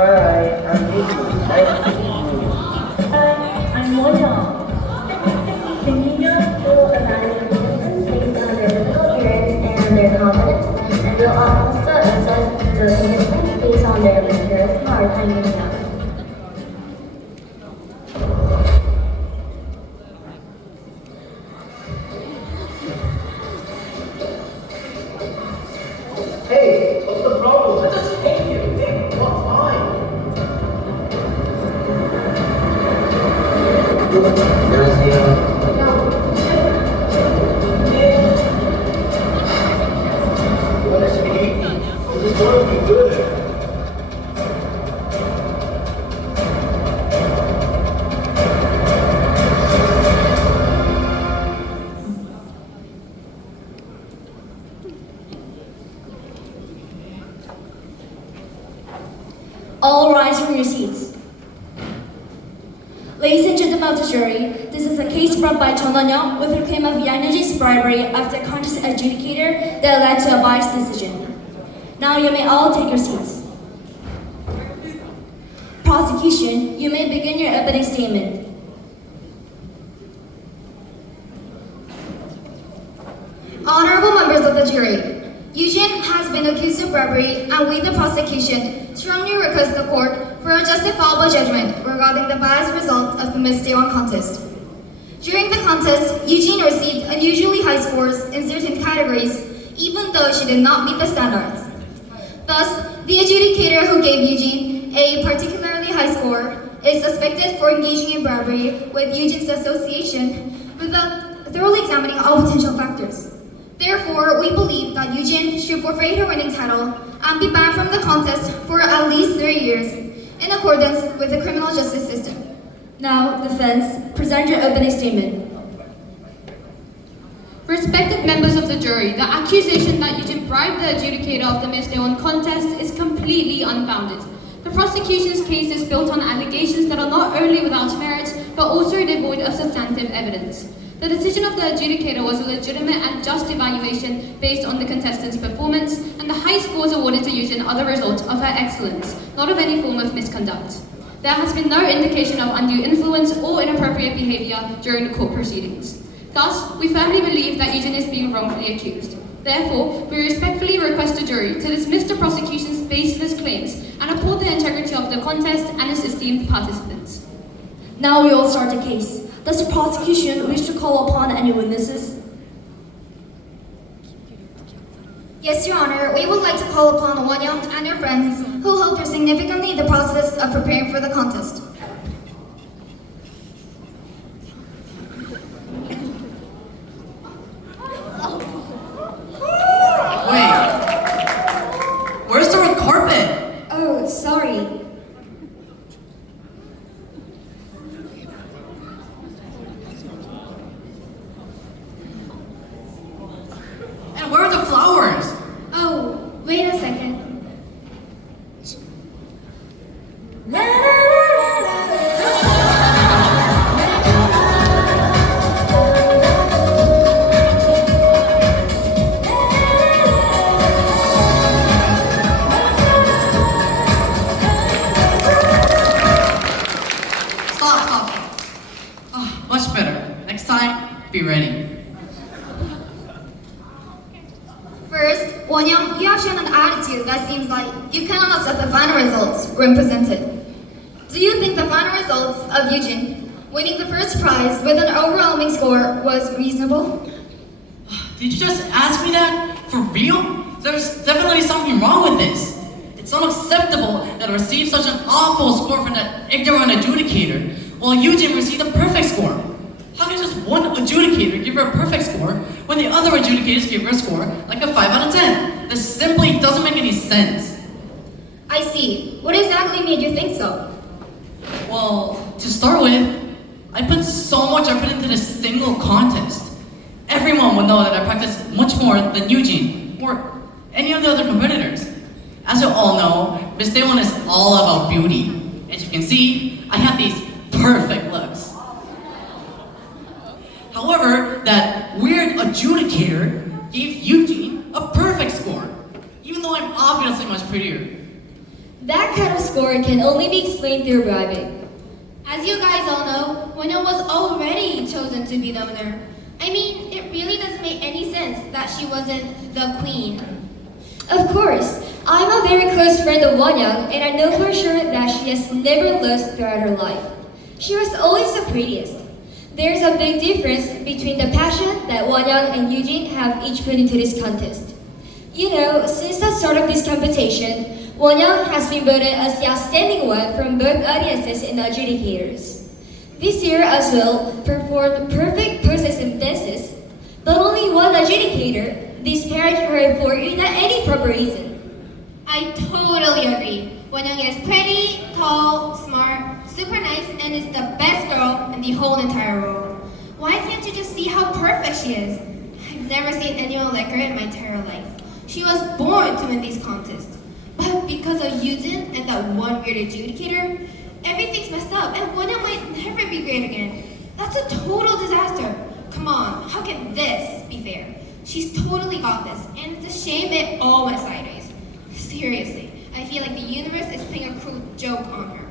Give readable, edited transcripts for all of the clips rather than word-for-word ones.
Alright, I'm Vicky. Nice to meet you. Hi, I'm Mojo. Senior will evaluate students based on their physical appearance and their confidence, and will also assess the participants based on their material smart and unique. Hey, what's the problem? I just hate you. Hey, what's mine? 안녕하세요. This is going to be good. All rise from your seats. Ladies and gentlemen of the jury, this is a case brought by Chon Won-young with a claim of Yang Yun-jin's bribery of the contest adjudicator that led to a biased decision. Now you may all take your seats. Prosecution, you may begin your opening statement. Honorable members of the jury, Eugene has been accused of bribery, and we, the prosecution, strongly request the court for a justifiable judgment regarding the biased result of the Miss Daewon contest. During the contest, Eugene received unusually high scores in certain categories, even though she did not meet the standards. Thus, the adjudicator who gave Eugene a particularly high score is suspected for engaging in bribery with Eugene's association without thoroughly examining all potential factors. Therefore, we believe that Eugene should forfeit her winning title and be banned from the contest for at least 3 years, in accordance with the criminal justice system. Now, defense, present your opening statement. Respected members of the jury, the accusation that Eugene bribed the adjudicator of the Miss Daewon contest is completely unfounded. The prosecution's case is built on allegations that are not only without merit, but also devoid of substantive evidence. The decision of the adjudicator was a legitimate and just evaluation based on the contestant's performance, and the high scores awarded to Eugene are the result of her excellence, not of any form of misconduct. There has been no indication of undue influence or inappropriate behavior during the court proceedings. Thus, we firmly believe that Eugene is being wrongfully accused. Therefore, we respectfully request the jury to dismiss the prosecution's baseless claims and uphold the integrity of the contest and its esteemed participants. Now we will start the case. Does the prosecution wish to call upon any witnesses? Yes, Your Honor, we would like to call upon Won-young and her friends who helped her significantly in the process of preparing for the contest. Wait, where's the red carpet? Oh, sorry. And where are the flowers? Oh, wait a second. Stop. Oh, much better. Next time, be ready. First, Won-young, you have shown an attitude that seems like you cannot accept the final results when presented. Do you think the final results of Eugene winning the first prize with an overwhelming score was reasonable? Did you just ask me that? For real? There's definitely something wrong with this. It's unacceptable that I received such an awful score from that ignorant adjudicator, while Eugene received a perfect score. How can just one adjudicator give her a perfect score when the other adjudicators give her a score like a 5 out of 10? This simply doesn't make any sense. I see. What exactly made you think so? Well, to start with, I put so much effort into this single contest. Everyone would know that I practice much more than Eugene or any of the other competitors. As you all know, Miss Daewon is all about beauty. As you can see, I have these perfect looks. However, that weird adjudicator gave Eugene a perfect score, even though I'm obviously much prettier. That kind of score can only be explained through bribing. As you guys all know, Wonyoung was already chosen to be the winner. I mean, it really doesn't make any sense that she wasn't the queen. Of course, I'm a very close friend of Wonyoung, and I know for sure that she has never lost throughout her life. She was always the prettiest. There's a big difference between the passion that Wonyoung and Eugene have each put into this contest. You know, since the start of this competition, Wonyoung has been voted as the outstanding one from both audiences and adjudicators. This year as well performed perfect poses and dances, but only one adjudicator disparaged her for without any proper reason. I totally agree. Wonyoung is pretty, tall, smart, super nice, and is the best girl in the whole entire world. Why can't you just see how perfect she is? I've never seen anyone like her in my entire life. She was born to win these contests. But because of Yujin and that one weird adjudicator, everything's messed up and Wonyoung might never be great again. That's a total disaster. Come on, how can this be fair? She's totally got this, and it's a shame it all went sideways. Seriously, I feel like the universe is playing a cruel joke on her.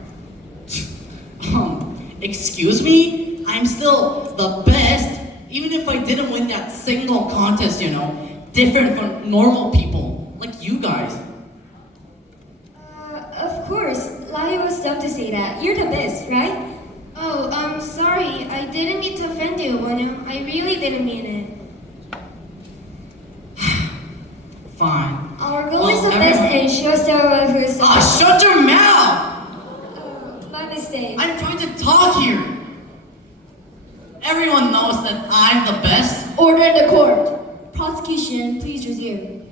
Excuse me? I'm still the best, even if I didn't win that single contest, you know. Different from normal people, like you guys. Of course, Lai was dumb to say that. You're the best, right? Oh, sorry. I didn't mean to offend you, Wonyoung. I really didn't mean it. Fine. Our goal is the best, and she was the one who's... Shut your mouth! My mistake. I'm trying to talk here. Everyone knows that I'm the best. Order in the court. Prosecution, please resume.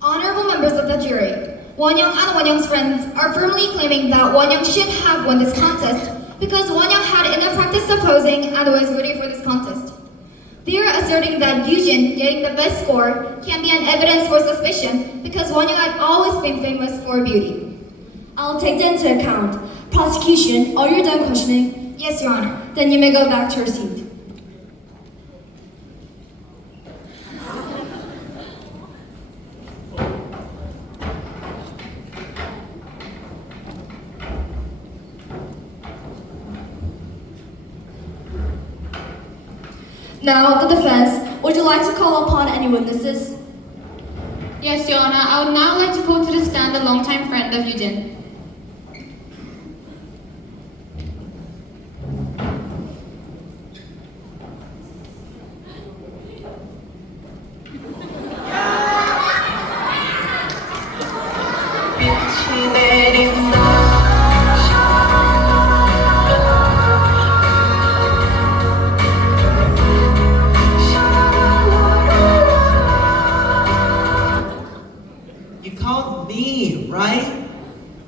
Honorable members of the jury, Wonyoung and Wonyoung's friends are firmly claiming that Wonyoung should have won this contest because Wonyoung had enough practice opposing and was ready for this contest. They are asserting that Yujin getting the best score can be an evidence for suspicion because Wonyoung had always been famous for beauty. I'll take that into account. Prosecution, are you done questioning? Yes, Your Honor. Then you may go back to your seat. Now, the defense, would you like to call upon any witnesses? Yes, Your Honor. I would now like to call to the stand a longtime friend of Yujin. You called me, right?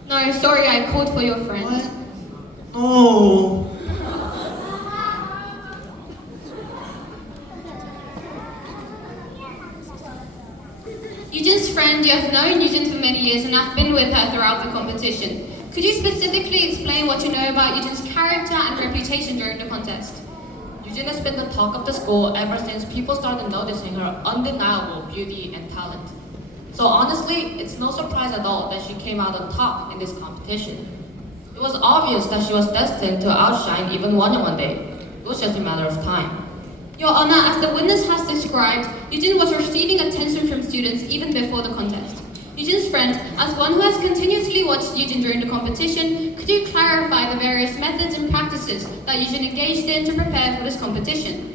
No, sorry, I called for your friend. What? Oh. Yujin's friend, you have known Yujin for many years and have been with her throughout the competition. Could you specifically explain what you know about Yujin's character and reputation during the contest? Eugene has been the talk of the school ever since people started noticing her undeniable beauty and talent. So honestly, it's no surprise at all that she came out on top in this competition. It was obvious that she was destined to outshine even Wonyoung one day. It was just a matter of time. Your Honor, as the witness has described, Yujin was receiving attention from students even before the contest. Yujin's friend, as one who has continuously watched Yujin during the competition, could you clarify the various methods and practices that Yujin engaged in to prepare for this competition?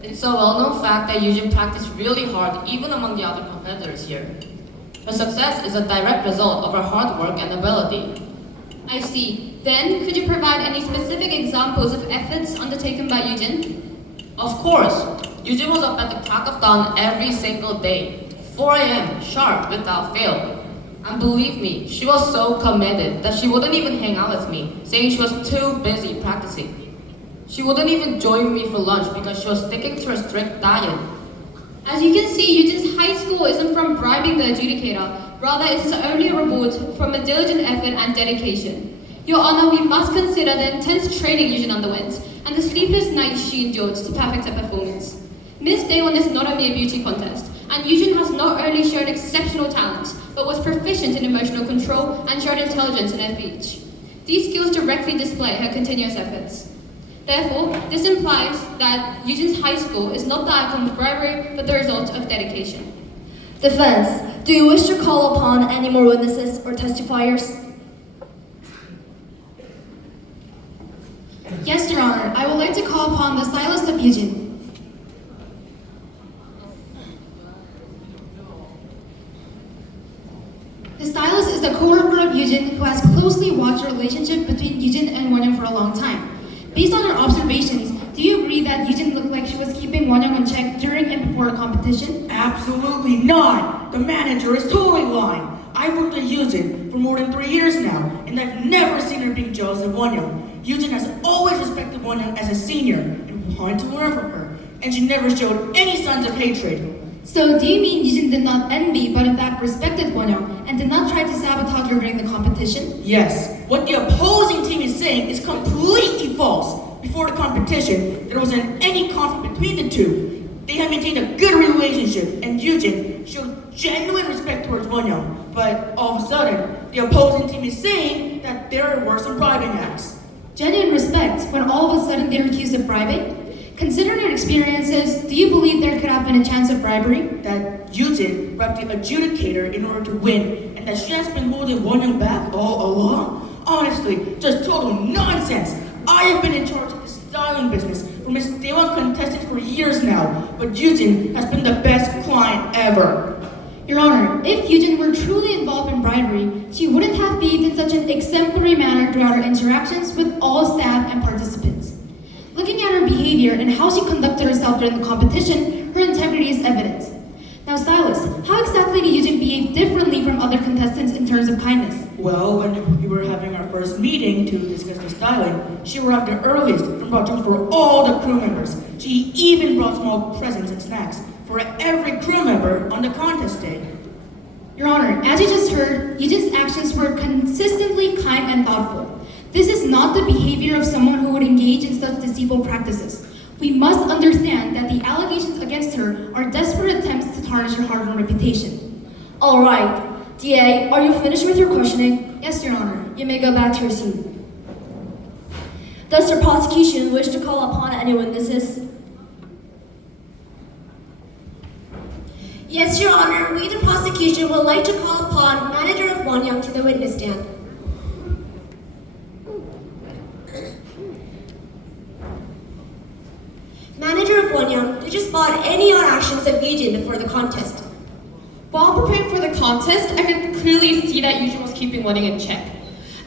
It's a well-known fact that Eugene practiced really hard even among the other competitors here. Her success is a direct result of her hard work and ability. I see. Then, could you provide any specific examples of efforts undertaken by Yujin? Of course, Eugene was up at the crack of dawn every single day, 4 a.m. sharp without fail. And believe me, she was so committed that she wouldn't even hang out with me, saying she was too busy practicing. She wouldn't even join me for lunch because she was sticking to her strict diet. As you can see, Yujin's high score isn't from bribing the adjudicator, rather it is only a reward from a diligent effort and dedication. Your Honor, we must consider the intense training Yujin underwent and the sleepless nights she endured to perfect her performance. Miss Daewon is not only a beauty contest, and Yujin has not only shown exceptional talent, but was proficient in emotional control and showed intelligence in her speech. These skills directly display her continuous efforts. Therefore, this implies that Yujin's high score is not the outcome of bribery, but the result of dedication. Defense, do you wish to call upon any more witnesses or testifiers? Yes, Your Honor. I would like to call upon the stylist of Yujin. The stylist is the co-worker of Yujin who has closely watched the relationship between Yujin and Wonyoung for a long time. Based on her observations, do you agree that Yujin looked like she was keeping Wonyoung in check during and before a competition? Absolutely not! The manager is totally lying. I've worked with Yujin for more than 3 years now, and I've never seen her being jealous of Wonyoung. Yujin has always respected Wonyoung as a senior and wanted to learn from her, and she never showed any signs of hatred. So do you mean Yujin did not envy but in fact respected Wonyoung and did not try to sabotage her during the competition? Yes, what the opposing team is saying is completely false. Before the competition, there wasn't any conflict between the two. They have maintained a good relationship, and Yujin showed genuine respect towards Wonyoung. But all of a sudden, the opposing team is saying that there were some bribing acts. Genuine respect when all of a sudden they're accused of bribing? Considering your experiences, do you believe there could have been a chance of bribery? That Yujin bribed the adjudicator in order to win, and that she has been holding Wonyoung back all along? Honestly, just total nonsense. I have been in charge of the styling business for Miss Daewon contestants for years now, but Yujin has been the best client ever. Your Honor, if Yujin were truly involved in bribery, she wouldn't have behaved in such an exemplary manner throughout her interactions with all staff and participants. Looking at her behavior and how she conducted herself during the competition, her integrity is evident. Now, stylist, how exactly did Yujin behave differently from other contestants in terms of kindness? Well, when we were having our first meeting to discuss the styling, she arrived the earliest and brought drinks for all the crew members. She even brought small presents and snacks for every crew member on the contest day. Your Honor, as you just heard, Yujin's actions were consistently kind and thoughtful. This is not the behavior of someone who would engage in such deceitful practices. We must understand that the allegations against her are desperate attempts to tarnish her hard-earned reputation. All right. DA, are you finished with your questioning? Yes, Your Honor. You may go back to your seat. Does the prosecution wish to call upon any witnesses? Yes, Your Honor, we, the prosecution, would like to call upon manager of Wonyoung to the witness stand. Manager of Wonyoung, did you spot any odd actions of Yujin before the contest? While preparing for the contest, I could clearly see that Yujin was keeping Wonyoung in check.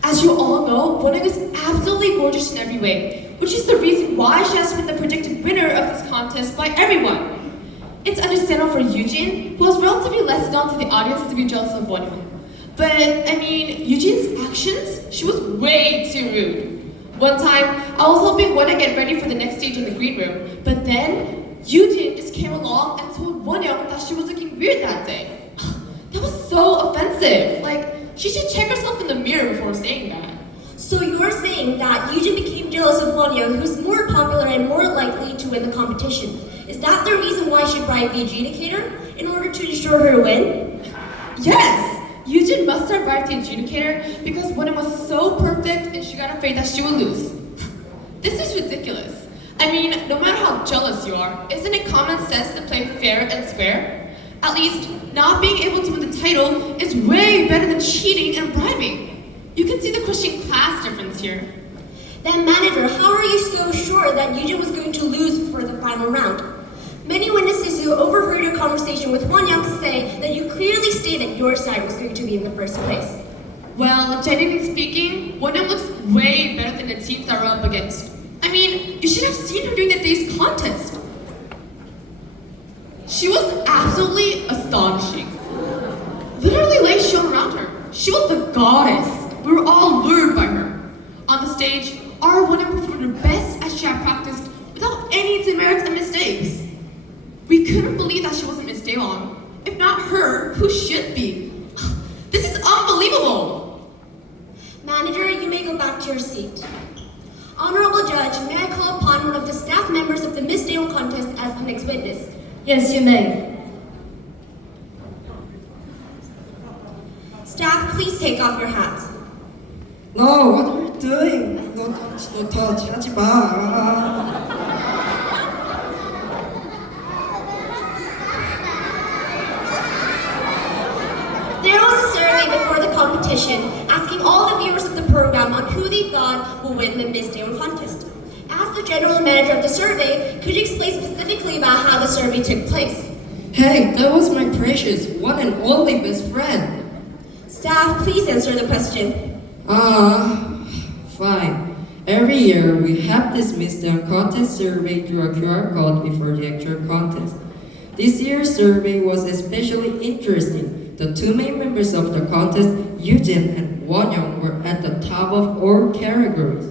As you all know, Wonyoung is absolutely gorgeous in every way, which is the reason why she has been the predicted winner of this contest by everyone. It's understandable for Yujin, who was relatively less known to the audience, to be jealous of Wonyoung. But, I mean, Yujin's actions, she was way too rude. One time, I was helping Wonyoung get ready for the next stage in the green room, but then Yujin just came along and told Wonyoung that she was looking weird that day. That was so offensive. Like, she should check herself in the mirror before saying that. So you're saying that Yujin became jealous of Wonyoung, who's more popular and more likely to win the competition. Is that the reason why she bribed the adjudicator? In order to ensure her win? Yes! Yujin must have bribed the adjudicator because Wonyoung was so perfect and she got afraid that she would lose. This is ridiculous. I mean, no matter how jealous you are, isn't it common sense to play fair and square? At least, not being able to win the title is way better than cheating and bribing. You can see the Christian class difference here. Then manager, how are you so sure that Yujin was going to lose for the final round? Many witnesses who overheard your conversation with Wonyoung say that you clearly stated your side was going to be in the first place. Well, genuinely speaking, Wonyoung looks way better than the teams that we're up against. I mean, you should have seen her during that day's contest. She was absolutely astonishing. Literally light shone around her. She was the goddess. We were all lured by her. On the stage, our Wonyoung performed her best as she had practiced without any demerits and mistakes. We couldn't believe that she wasn't Miss Daewon. If not her, who should be? This is unbelievable! Manager, you may go back to your seat. Honorable Judge, may I call upon one of the staff members of the Miss Daewon contest as the next witness? Yes, you may. take off your hat. No, what are you doing? No touch, 하지 마. There was a survey before the competition asking all the viewers of the program on who they thought will win the Miss Daewon contest. As the general manager of the survey, could you explain specifically about how the survey took place? Hey, that was my precious one and only best friend. Staff, please answer the question. Fine. Every year we have this Miss Daewon contest survey through a QR code before the actual contest. This year's survey was especially interesting. The two main members of the contest, Eugene and Wonyoung, were at the top of all categories.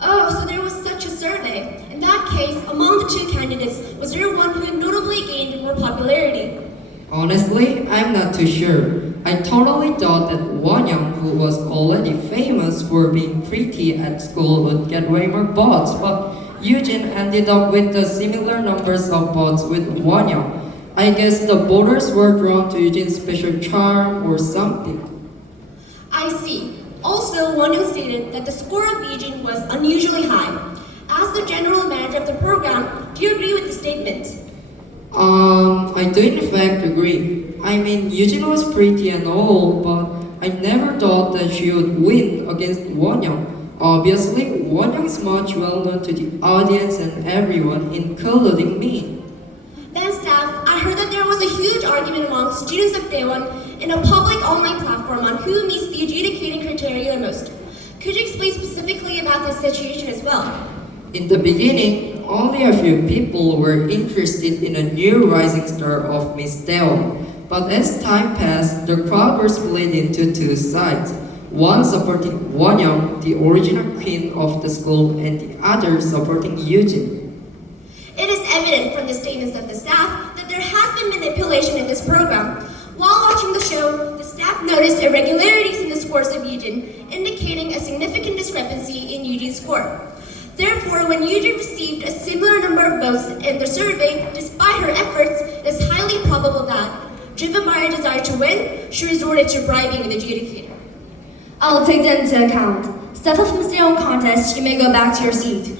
Oh, so there was such a survey. In that case, among the two candidates, was there one who notably gained more popularity? Honestly, I'm not too sure. I totally thought that Wonyoung, who was already famous for being pretty at school, would get way more votes, but Eugene ended up with the similar numbers of votes with Wonyoung. I guess the voters were drawn to Eugene's special charm or something. I see. Also, Wonyoung stated that the score of Eugene was unusually high. As the general manager of the program, do you agree with the statement? I do in fact agree. I mean, Eugene was pretty and all, but I never thought that she would win against Wonyoung. Obviously, Wonyoung is much well known to the audience and everyone, including me. Then staff, I heard that there was a huge argument among students of Daewon in a public online platform on who meets the adjudicating criteria the most. Could you explain specifically about this situation as well? In the beginning, only a few people were interested in a new rising star of Miss Daewon. But as time passed, the crowd was split into two sides. One supporting Wonyoung, the original queen of the school, and the other supporting Eugene. It is evident from the statements of the staff that there has been manipulation in this program. While watching the show, the staff noticed irregularities in the scores of Eugene, indicating a significant discrepancy in Eugene's score. Therefore, when Eugene received a similar number of votes in the survey, despite her efforts, it is highly probable that, driven by her desire to win, she resorted to bribing an adjudicator. I'll take that into account. Step up from the Daewon contest, you may go back to your seat.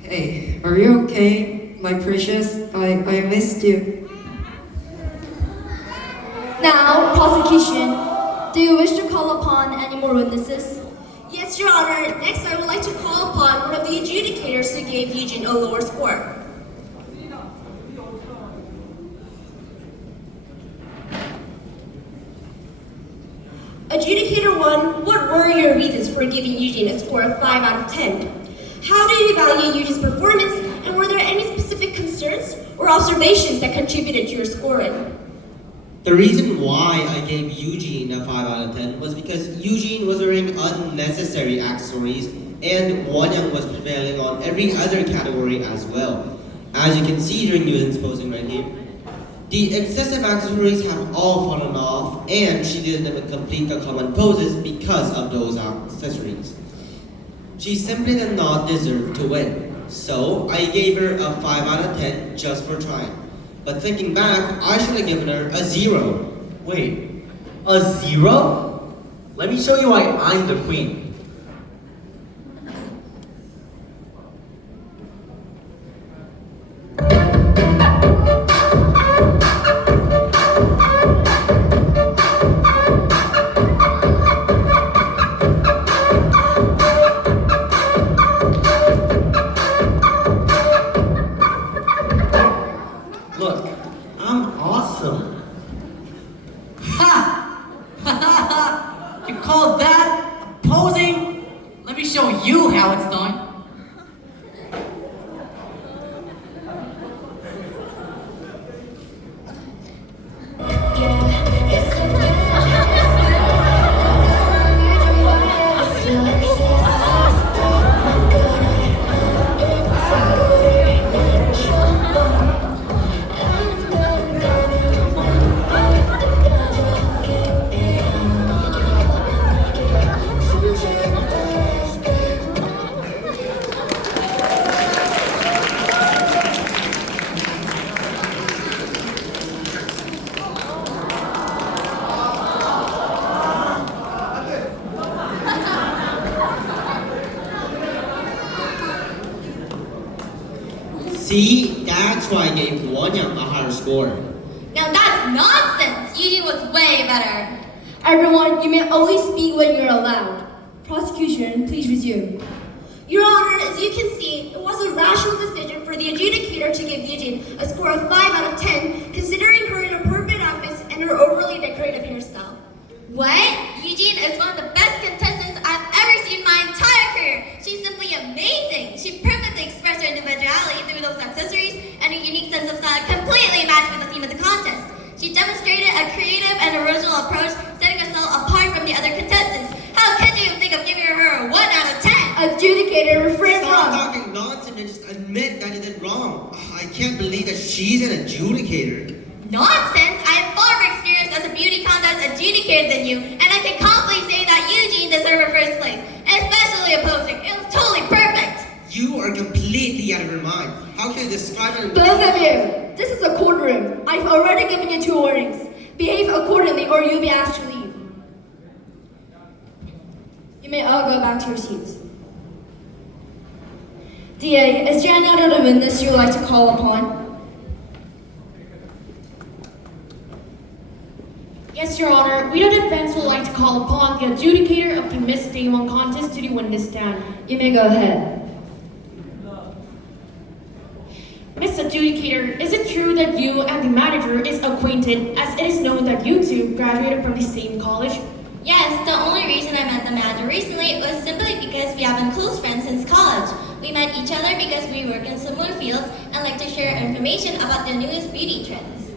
Hey, are you okay, my precious? I missed you. Now, prosecution, do you wish to call upon any more witnesses? Yes, Your Honor. Next, I would like to call upon one of the adjudicators who gave Eugene a lower score. Adjudicator 1, what were your reasons for giving Eugene a score of 5 out of 10? How do you evaluate Eugene's performance, and were there any specific concerns or observations that contributed to your scoring? The reason why I gave Eugene a 5 out of 10 was because Eugene was wearing unnecessary accessories and Wonyoung was prevailing on every other category as well. As you can see during Eugene's posing right here, the excessive accessories have all fallen off and she didn't even complete the common poses because of those accessories. She simply did not deserve to win. So I gave her a 5 out of 10 just for trying. But thinking back, I should have given her a 0. Wait, a 0? Let me show you why I'm the queen. Look, I'm awesome. Ha! You call that a posing See, that's why I gave Wonyoung a higher score. Now that's nonsense! Eugene was way better. Everyone, you may only speak when you're allowed. Prosecution, please resume. Your Honor, as you can see, it was a rational decision for the adjudicator to give Eugene a score of 5 out of 10, considering her inappropriate outfits and her overly decorative hairstyle. What? Eugene is one of the best contestants I've ever seen in my entire career. She's simply amazing. She perfectly expressed her individuality through those accessories, and her unique sense of style completely matched with the theme of the contest. She demonstrated a creative and original approach, setting herself apart from the other contestants. How could you think of giving her a 1 out of 10? Adjudicator, refrain Stop from. talking nonsense and just admit that you did wrong. I can't believe that she's an adjudicator. Nonsense! I have far more experience as a beauty contest adjudicator than you, and I can confidently say that Eugene deserved first place, especially opposing. It was totally perfect. You are completely out of your mind. How can you describe her? Both of you, this is a courtroom. I've already given you 2 warnings. Behave accordingly or you'll be asked to leave. You may all go back to your seats. DA, is there any other witness you would like to call upon? Yes, Your Honor. We, the defense, would like to call upon the adjudicator of the Miss Daewon contest to the witness stand. You may go ahead. Miss Adjudicator, is it true that you and the manager is acquainted, as it is known that you two graduated from the same college? Yes, the only reason I met the manager recently was simply because we have been close friends since college. We met each other because we work in similar fields and like to share information about the newest beauty trends.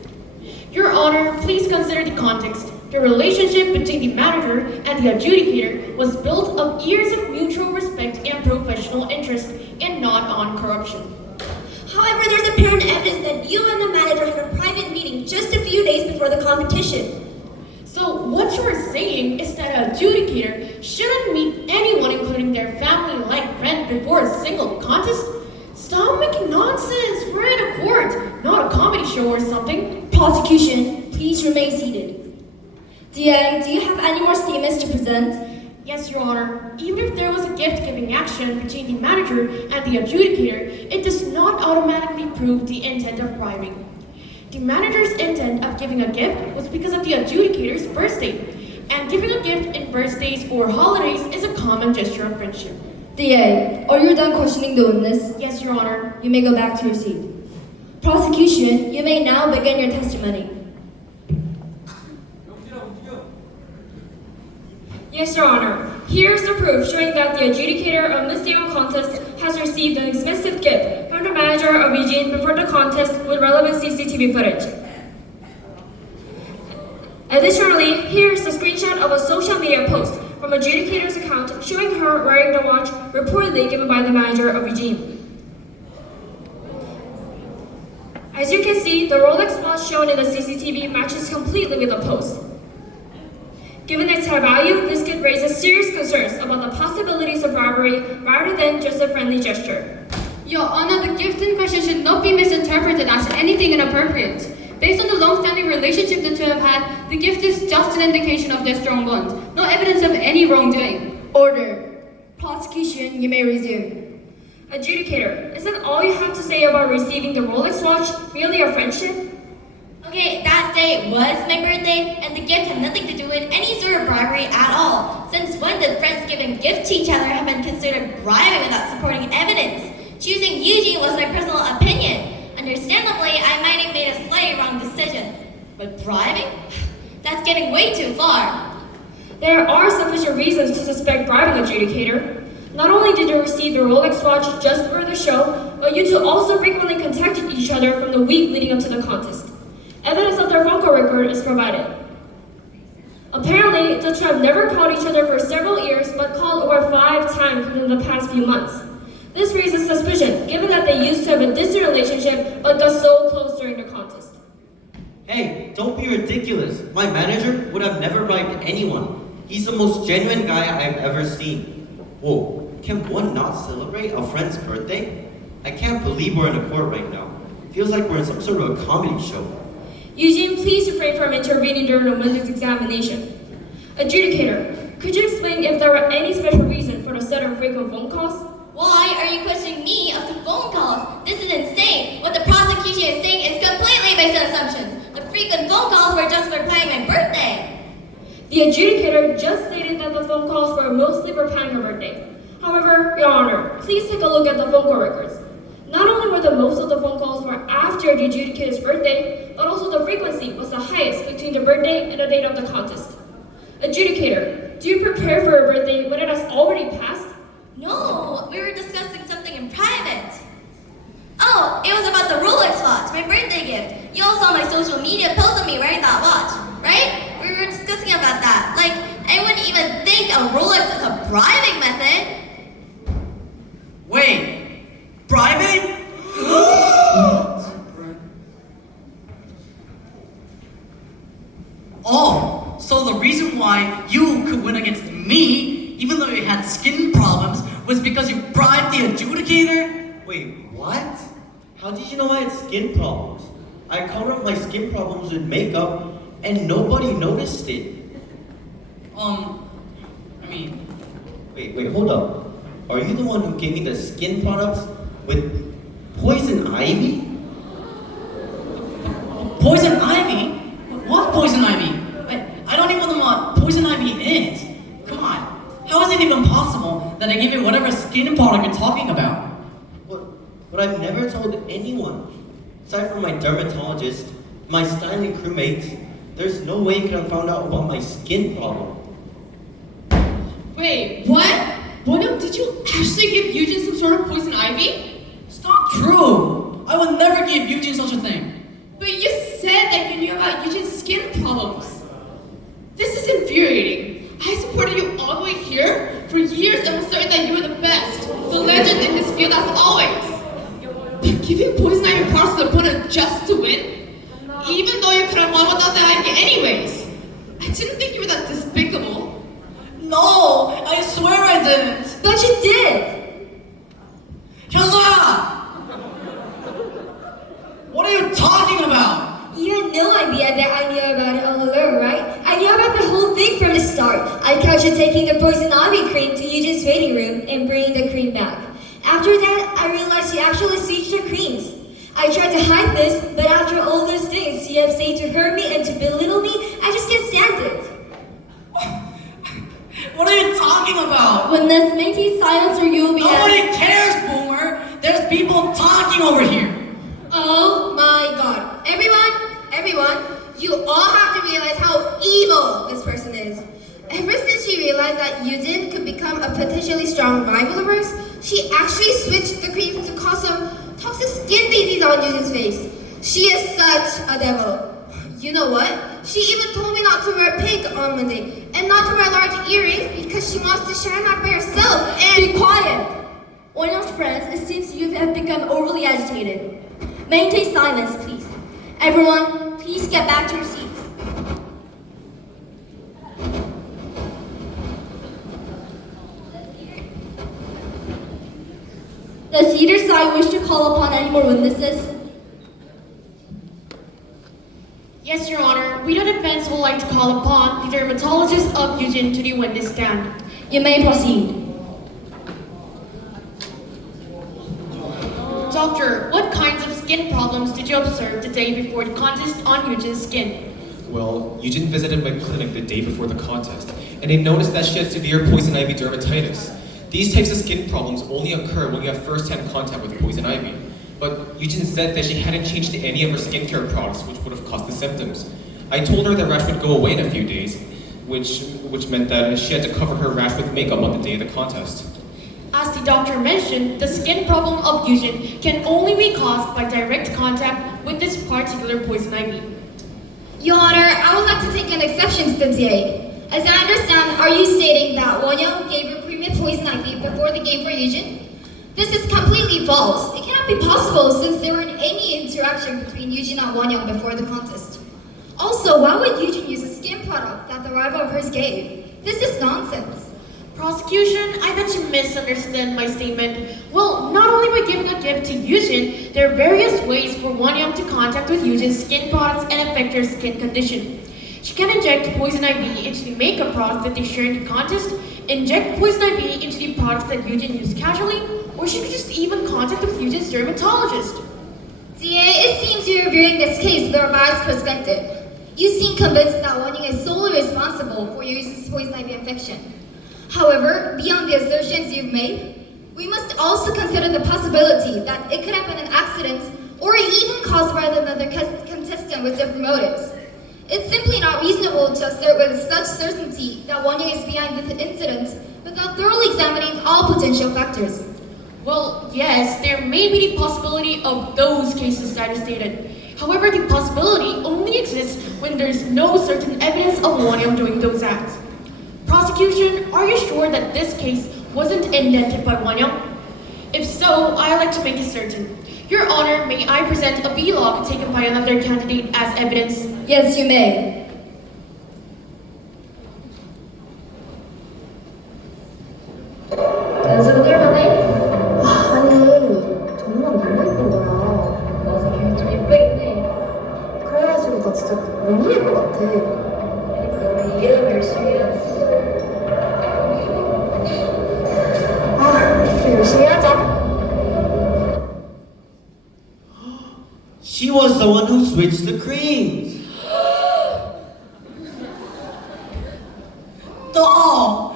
Your Honor, please consider the context. The relationship between the manager and the adjudicator was built of years of mutual respect and professional interest, and not on corruption. However, there's apparent evidence that you and the manager had a private meeting just a few days before the competition. So what you're saying is that an adjudicator shouldn't meet anyone, including their family-like friend, before a single contest? Stop making nonsense! We're in a court, not a comedy show or something. Prosecution, please remain seated. DA, do you have any more statements to present? Yes, Your Honor. Even if there was a gift-giving action between the manager and the adjudicator, it does not automatically prove the intent of bribing. The manager's intent of giving a gift was because of the adjudicator's birthday, and giving a gift in birthdays or holidays is a common gesture of friendship. DA, are you done questioning the witness? Yes, Your Honor. You may go back to your seat. Prosecution, you may now begin your testimony. Yes, Your Honor. Here's the proof showing that the adjudicator of Miss Daewon contest has received an expensive gift from the manager of Eugene before the contest with relevant CCTV footage. Additionally, here's a screenshot of a social media post from adjudicator's account showing her wearing the watch reportedly given by the manager of Eugene. As you can see, the Rolex watch shown in the CCTV matches completely with the post. Given its high value, this gift raises serious concerns about the possibilities of bribery rather than just a friendly gesture. Your Honor, the gift in question should not be misinterpreted as anything inappropriate. Based on the long-standing relationship the two have had, the gift is just an indication of their strong bond, not evidence of any wrongdoing. Order. Prosecution, you may resume. Adjudicator, isn't all you have to say about receiving the Rolex watch merely a friendship? Okay, that day was my birthday, and the gift had nothing to do with any sort of bribery at all. Since when did friends giving gifts to each other have been considered bribing without supporting evidence? Choosing Eugene was my personal opinion. Understandably, I might have made a slightly wrong decision. But bribing? That's getting way too far. There are sufficient reasons to suspect bribing, adjudicator. Not only did you receive the Rolex watch just for the show, but you two also frequently contacted each other from the week leading up to the contest. Evidence of their phone call record is provided. Apparently, the two have never called each other for several years, but called over 5 times within the past few months. This raises suspicion, given that they used to have a distant relationship, but got so close during the contest. Hey, don't be ridiculous. My manager would have never bribed anyone. He's the most genuine guy I've ever seen. Whoa, can one not celebrate a friend's birthday? I can't believe we're in a court right now. Feels like we're in some sort of a comedy show. Eugene, please refrain from intervening during the witness examination. Adjudicator, could you explain if there were any special reason for the set of frequent phone calls? Why are you questioning me of the phone calls? This is insane. assumptions. The frequent phone calls were just for planning my birthday. The adjudicator just stated that the phone calls were mostly for planning her birthday. However, Your Honor, please take a look at the phone call records. Not only were the most of the phone calls were after the adjudicator's birthday, but also the frequency was the highest between the birthday and the date of the contest. Adjudicator, do you prepare for a birthday when it has already passed? No, we were discussing something in private. Oh, it was about the Rolex watch, my birthday gift. You all saw my social media post of me wearing that watch, right? We were discussing about that. Like, I wouldn't even think a Rolex is a bribing method. Wait, bribing? Oh, so the reason why you could win against me, even though you had skin problems, was because you bribed the adjudicator? Wait, what? How did you know I had skin problems? I covered up my skin problems with makeup and nobody noticed it. Wait, hold up. Are you the one who gave me the skin products with poison ivy? Poison ivy? What poison ivy? I don't even know what poison ivy is. Come on. How is it even possible that I gave you whatever skin product you're talking about? But I've never told anyone. Aside from my dermatologist, my styling crewmates, there's no way you could have found out about my skin problem. Wait, what? Wonyoung, did you actually give Eugene some sort of poison ivy? It's not true. I would never give Eugene such a thing. But you said that you knew about Eugene's skin problems. This is infuriating. I supported you all the way here for years and was certain that you were the best, the legend in this field as always. But giving poison ivy products to the opponent just to win? Even though you could have won without the ivy anyways. I didn't think you were that despicable. No, I swear I didn't. But you did! 현서야! What are you talking about? You had no idea that I knew about it all along, right? I knew about the whole thing from the start. I caught you taking the poison ivy cream to Eugene's waiting room and bringing the cream back. After that, I realized you actually switched the creams. I tried to hide this, but after all those things you have said to hurt me and to belittle me, I just can't stand it. What are you talking about? When this maintains silence or you will be Nobody cares, Boomer. There's people talking over here. Oh my god. Everyone, you all have to realize how evil this person is. Ever since she realized that Eugene could become a potentially strong rival of hers, she actually switched the creams to cause some toxic skin disease on Eugene's face. She is such a devil. You know what? She even told me not to wear pink on Monday and not to wear large earrings because she wants to shine that by herself and— Be quiet! Wonyoung's friends, it seems you have become overly agitated. Maintain silence, please. Everyone, please get back to your seats. Does either side wish to call upon any more witnesses? Yes, Your Honor. We, the defense, would like to call upon the dermatologist of Eugene to the witness stand. You may proceed. Doctor, what kinds of skin problems did you observe the day before the contest on Eugene's skin? Well, Eugene visited my clinic the day before the contest, and I noticed that she had severe poison ivy dermatitis. These types of skin problems only occur when you have first-hand contact with poison ivy. But Eugene said that she hadn't changed any of her skincare products, which would have caused the symptoms. I told her the rash would go away in a few days, which meant that she had to cover her rash with makeup on the day of the contest. As the doctor mentioned, the skin problem of Eugene can only be caused by direct contact with this particular poison ivy. Your Honor, I would like to take an exception to the DA. As I understand, are you stating that Wonyoung gave her cream with poison ivy before the game for Eugene? This is completely false. It cannot be possible since there weren't any interaction between Eugene and Wonyoung before the contest. Also, why would Eugene use a skin product that the rival of hers gave? This is nonsense. Prosecution, I bet you misunderstood my statement. Well, not only by giving a gift to Eugene, there are various ways for Wonyoung to contact with Eugene's skin products and affect her skin condition. She can inject poison ivy into the makeup products that they share in the contest, inject poison ivy into the products that Eugene used casually, or she could just even contact with Eugene's dermatologist. DA, it seems to reviewing this case through a biased perspective. You seem convinced that Wonyoung is solely responsible for Yujin's poison ivy infection. However, beyond the assertions you've made, we must also consider the possibility that it could have been an accident or even caused by another contestant with different motives. It's simply not reasonable to assert with such certainty that Wonyoung is behind the incident without thoroughly examining all potential factors. Well, yes, there may be the possibility of those cases that I stated. However, the possibility only exists when there's no certain evidence of Wonyoung doing those acts. Prosecution, are you sure that this case wasn't indented by Wonyoung? If so, I'd like to make it certain. Your Honor, may I present a vlog taken by another candidate as evidence? Yes, you may. 연습을만해? 아니 정말 너무 예쁜 거야. 맞아, 걔 좀 예쁘긴 해. 그래가지고 나 진짜 못 이길 것 같아. 그러니까 우리 이해를 열심히 해야지. 아, 열심히 하자. She was the one who switched the creams. No!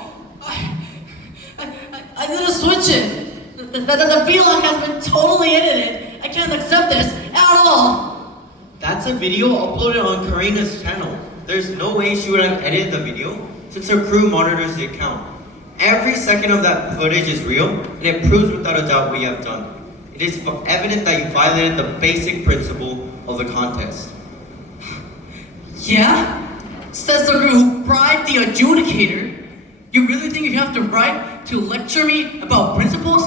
I didn't switch it. The vlog has been totally edited. I can't accept this at all. That's a video uploaded on Karina's channel. There's no way she would have edited the video since her crew monitors the account. Every second of that footage is real, and it proves without a doubt what you have done. It is evident that you violated the basic principle of the contest. Yeah? Says the girl who bribed the adjudicator. You really think you have the right to lecture me about principles?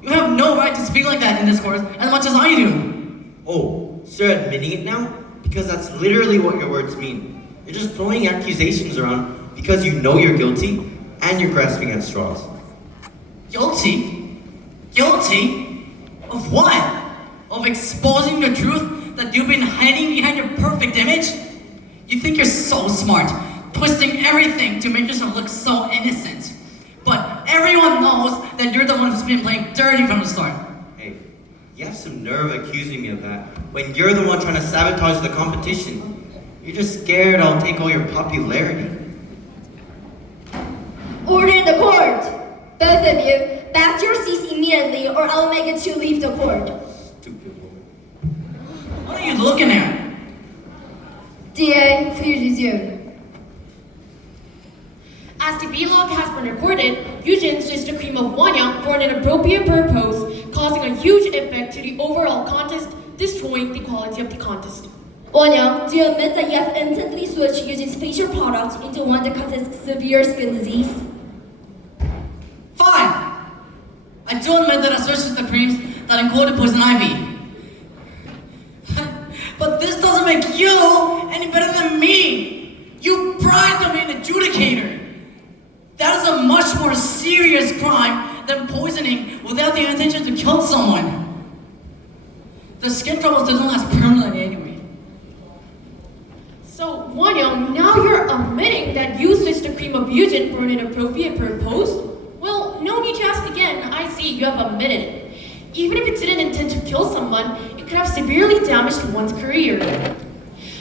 You have no right to speak like that in this course as much as I do. Oh, so you're admitting it now? Because that's literally what your words mean. You're just throwing accusations around because you know you're guilty and you're grasping at straws. Guilty? Guilty? Of what? Of exposing the truth that you've been hiding behind your perfect image? You think you're so smart, twisting everything to make yourself look so innocent. But everyone knows that you're the one who's been playing dirty from the start. Hey, you have some nerve accusing me of that when you're the one trying to sabotage the competition. You're just scared I'll take all your popularity. Order in the court! Both of you, back to your seats immediately or I'll make it to leave the court. Stupid woman. What are you looking at? DA, please resume. As the vlog has been recorded, Yujin switched the cream of Wonyoung for an inappropriate purpose, causing a huge impact to the overall contest, destroying the quality of the contest. Wonyoung, do you admit that you have intentionally switched Yujin's facial product into one that causes severe skin disease? Fine! I do admit that I switched the creams that included poison ivy. But this doesn't make you any better than me! You bribed to be an adjudicator! That is a much more serious crime than poisoning without the intention to kill someone. The skin troubles doesn't last permanently anyway. So, Wonyoung, now you're admitting that you switched the cream of Yujin for an inappropriate purpose? Well, no need to ask again. I see you have admitted it. Even if it didn't intend to kill someone, it could have severely damaged one's career.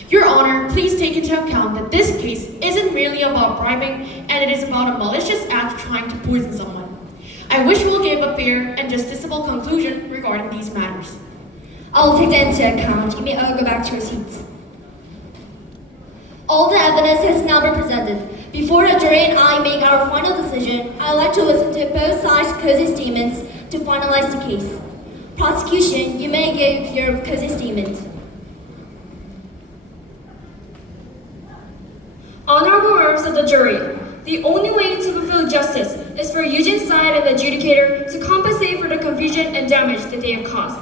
Your Honor, please take into account that this case isn't merely about bribing, and it is about a malicious act trying to poison someone. I wish we'll give a fair and justiciable conclusion regarding these matters. I'll take that into account. You may all go back to your seats. All the evidence has now been presented. Before the jury and I make our final decision, I'd like to listen to both sides' closing statements to finalize the case. Prosecution, you may give your closing statement. Honorable members of the jury, the only way to fulfill justice is for Yujin's side and the adjudicator to compensate for the confusion and damage that they have caused.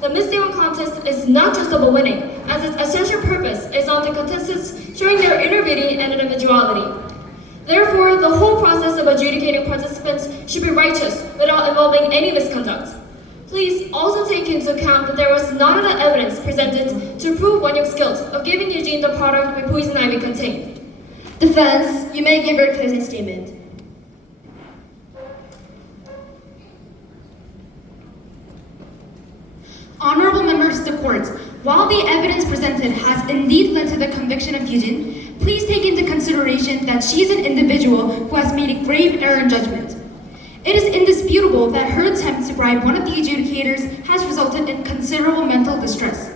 The Miss Daewon contest is not just about winning, as its essential purpose is on the contestants showing their inner beauty and individuality. Therefore, the whole process of adjudicating participants should be righteous without involving any misconduct. Please also take into account that there was none of the evidence presented to prove Wonyoung's guilt of giving Yujin the product with poison ivy contained. Defense, you may give your closing statement. Honorable members of the court, While the evidence presented has indeed led to the conviction of Yujin, please take into consideration that she is an individual who has made a grave error in judgment. It is indisputable that her attempt to bribe one of the adjudicators has resulted in considerable mental distress.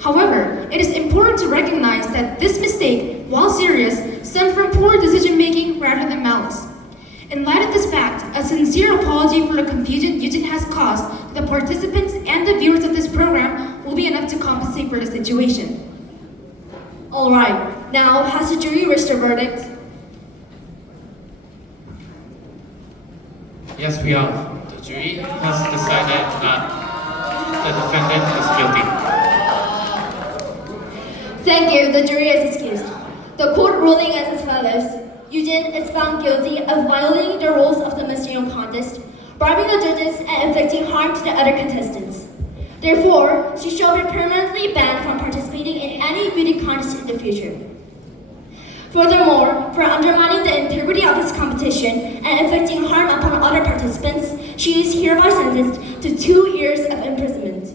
However, it is important to recognize that this mistake, while serious, stemmed from poor decision-making rather than malice. In light of this fact, a sincere apology for the confusion Yujin has caused to the participants and the viewers of this program will be enough to compensate for the situation. Alright, now has the jury reached a verdict? Yes, we have. The jury has decided that the defendant is guilty. Thank you, the jury is excused. The court ruling is as follows. Yujin is found guilty of violating the rules of the Miss Daewon contest, bribing the judges and inflicting harm to the other contestants. Therefore, she shall be permanently banned from participating in any beauty contest in the future. Furthermore, for undermining the integrity of this competition and inflicting harm upon other participants, she is hereby sentenced to 2 years of imprisonment.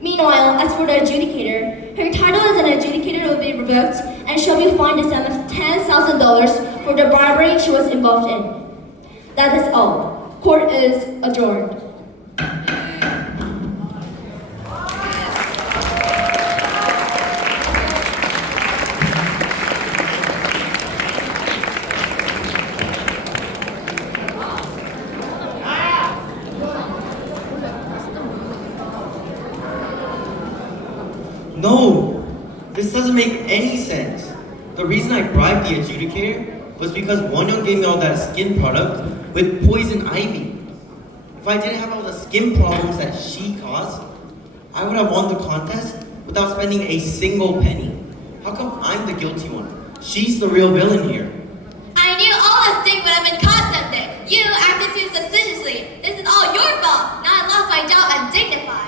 Meanwhile, as for the adjudicator, her title as an adjudicator will be revoked and shall be fined a sum of $10,000 for the bribery she was involved in. That is all. Court is adjourned. No, this doesn't make any sense. The reason I bribed the adjudicator was because Wonyoung gave me all that skin product with poison ivy. If I didn't have all the skin problems that she caused, I would have won the contest without spending a single penny. How come I'm the guilty one? She's the real villain here. I knew all this thing would have been caught someday. You acted too suspiciously. This is all your fault. Now I lost my job at Dignified.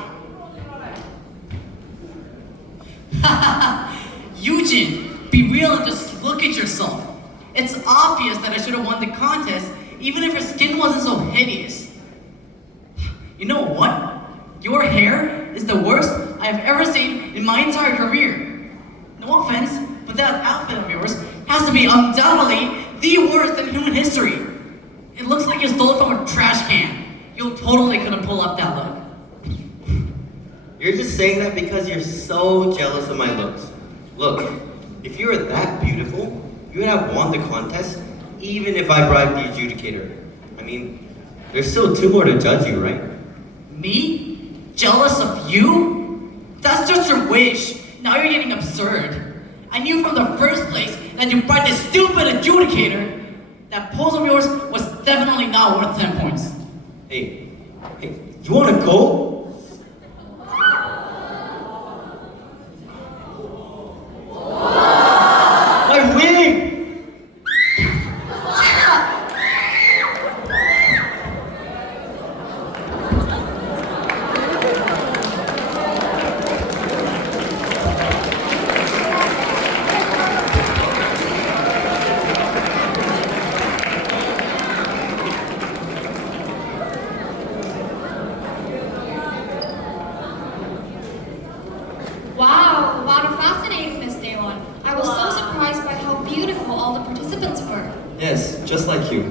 Yujin, be real and just look at yourself. It's obvious that I should have won the contest, even if her skin wasn't so hideous. You know what? Your hair is the worst I've ever seen in my entire career. No offense, but that outfit of yours has to be undoubtedly the worst in human history. It looks like you stole it from a trash can. You totally couldn't pull up that look. You're just saying that because you're so jealous of my looks. Look, if you were that beautiful, you would have won the contest, even if I bribed the adjudicator. I mean, there's still 2 more to judge you, right? Me? Jealous of you? That's just your wish. Now you're getting absurd. I knew from the first place that you bribed this stupid adjudicator. That pose of yours was definitely not worth 10 points. Hey, you wanna go? My wig! Wow, what a fascinating Miss Daewon. I was so surprised by how beautiful all the participants were. Yes, just like you.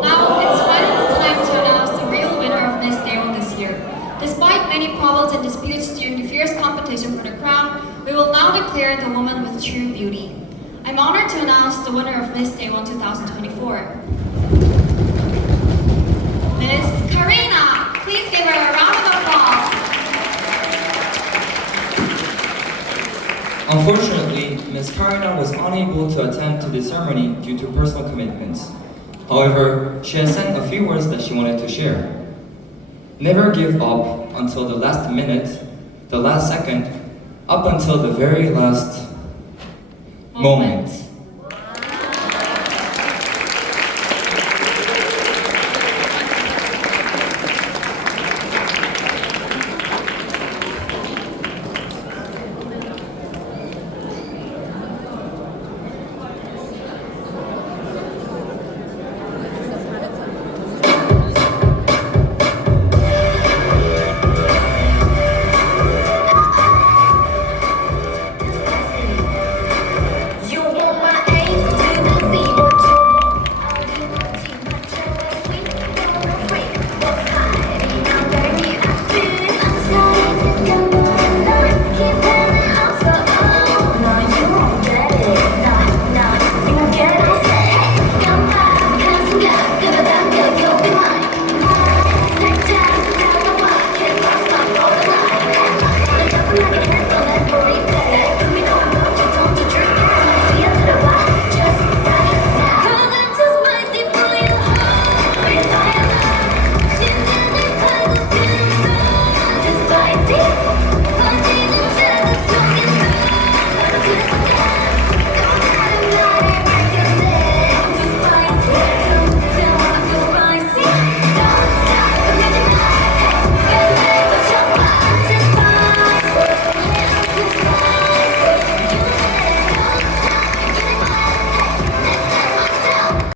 Now, it's finally time to announce the real winner of Miss Daewon this year. Despite many problems and disputes during the fierce competition for the crown, we will now declare the woman with true beauty. I'm honored to announce the winner of Miss Daewon 2024. Miss Karina! Please give her a round of applause. Unfortunately, Ms. Karina was unable to attend to the ceremony due to personal commitments. However, she has sent a few words that she wanted to share. Never give up until the last minute, the last second, up until the very last moment.